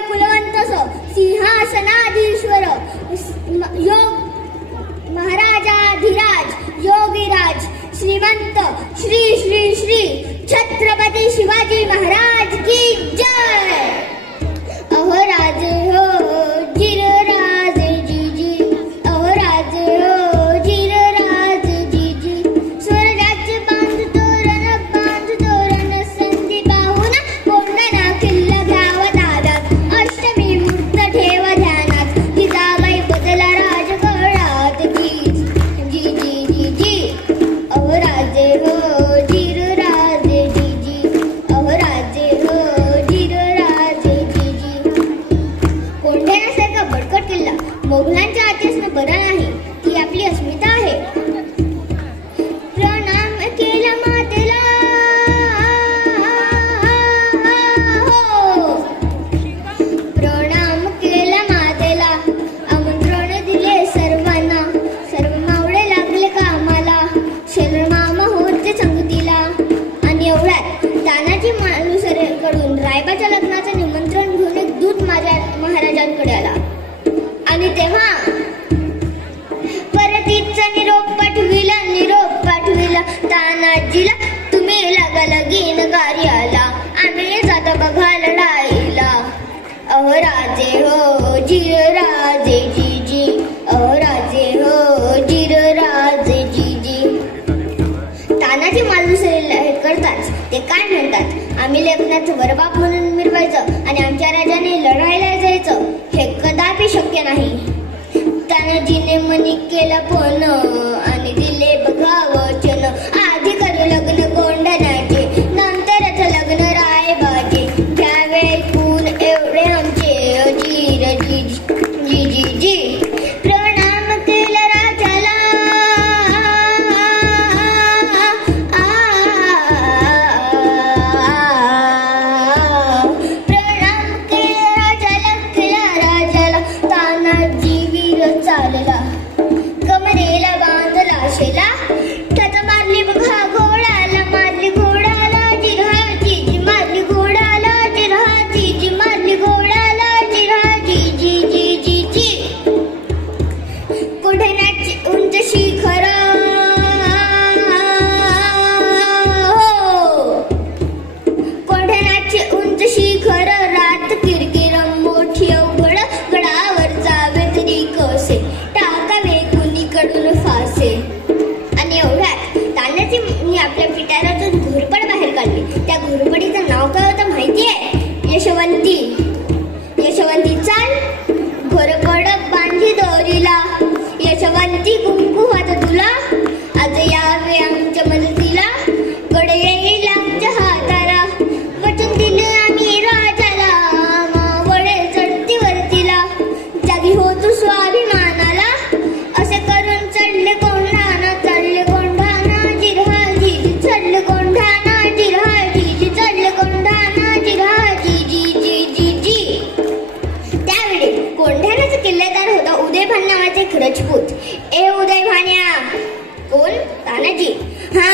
कुलवंतस सिंहासनाधीश्वर योग महाराजाधिराज योगीराज श्रीमंत श्री श्री श्री छत्रपती शिवाजी महाराज की जय। अहो राजे हो जिरराजे जीजी, अहो राजे हो जिरराजे जीजी, स्वराज्य बांध तोरण संधी पाहून कोंढाणा किल्ला घ्यावा ताब्यात, अष्टमी मूर्त ठेव ध्यानात, जिजाबाई बदला राजकारणात जी जी जी जी। अहो राजे हो जिरराजे जीजी, अहो राजे हो जिरराजे जीजी। कोंढाण्यासारखा बळकट किल्ला मोगलांच्या आदेशानं बरा नाही, ती आपली अस्मिता आहे। प्रणाम केला मातेला हो, प्रणाम केला मातेला, आमंत्रण दिले सर्वांना, सर्व मावळे लागले कामाला, शर्मामा होते संगतीला। आणि एवढ्यात तानाजी मालुसरेकडून रायबाच्या लग्नाचं निमंत्रण घेऊन एक दूत महाराजांकडे आला। आणि तेव्हा परतीचा निरोप पाठविला तानाजीला, तुम्ही लगीन कार्याला, आम्ही जातो बघा लढाईला। अहो राजे हो जिरराजे जीजी, अहो राजे हो जिरराजे जीजी। तानाजी मालुसरे हे करताच ते काय म्हणतात, आम्ही लग्नाचं बरबाप म्हणून मिरवायचं आणि आमच्या राजाने लढायला जायचं, हे कदापि शक्य नाही। तानाजीने मनी केला फोन आणि दिले बघा वचन, आधी करू लग्न कोंढाण्याचे, नंतरच लग्न रायबाचे, घ्यावे ऐकून एवढे आमचे जीर जी जी जी जी। प्रणाम केला राजाला प्रणाम केला राजाला, तानाजी वीर चालला, कमरेला बांधला शेला, ठत मारली बघा घोडाला, मारली घोडाला जिरहा जीजी, मारली घोडाला जिरहा जीजी, मारली घोडाला जिरहा जीजी जी जी जी। कोंढाण्याची उंच शिखर हो, कोंढाण्याची उंच शिखर, रात किरकिर मोठी अवघड, गडावर जावे तरी कसे, टाकावे कुणीकडून फासे। आणि एवढ्यात तानाजींनी आपल्या पिटाऱ्यातून घोरपड बाहेर काढली। त्या घोरपडीचं नाव काय होतं माहितीये? यशवंती। यशवंती चाल घोरपड बांधी दोरीला, यशवंती कुंकू हात तुला, आज यावे आमच्या मदतीला, गड येईल आमच्या हाताला, वचन दिले आम्ही राजाला, मावळे चढती वरतीला, जागी होतो स्वाभिमानाला, असे करून चढले कोंढाणा, चढले कोंढाणा जिरहा जीजी, चढले कोंढाणा जिरहा जीजी, चढले कोंढाणा जिरहा जीजी जी जी जी। त्यावेळी कोंढाण्याचा किल्लेदार होता उदयभान नावाचे एक राजपूत। ए उदयभान्या, कोण? तानाजी। हा,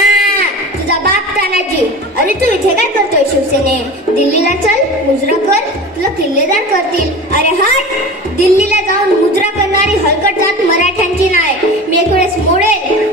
तुझा बाप तानाजी। अरे तू इथे काय करतोय शिवसेने? दिल्लीला चल, मुजरा कर, तुला किल्लेदार करतील। अरे हट, दिल्लीला जाऊन मुजरा करणारी हलकट जात मराठ्यांची नाही, मी एक वेळेस मोडेल।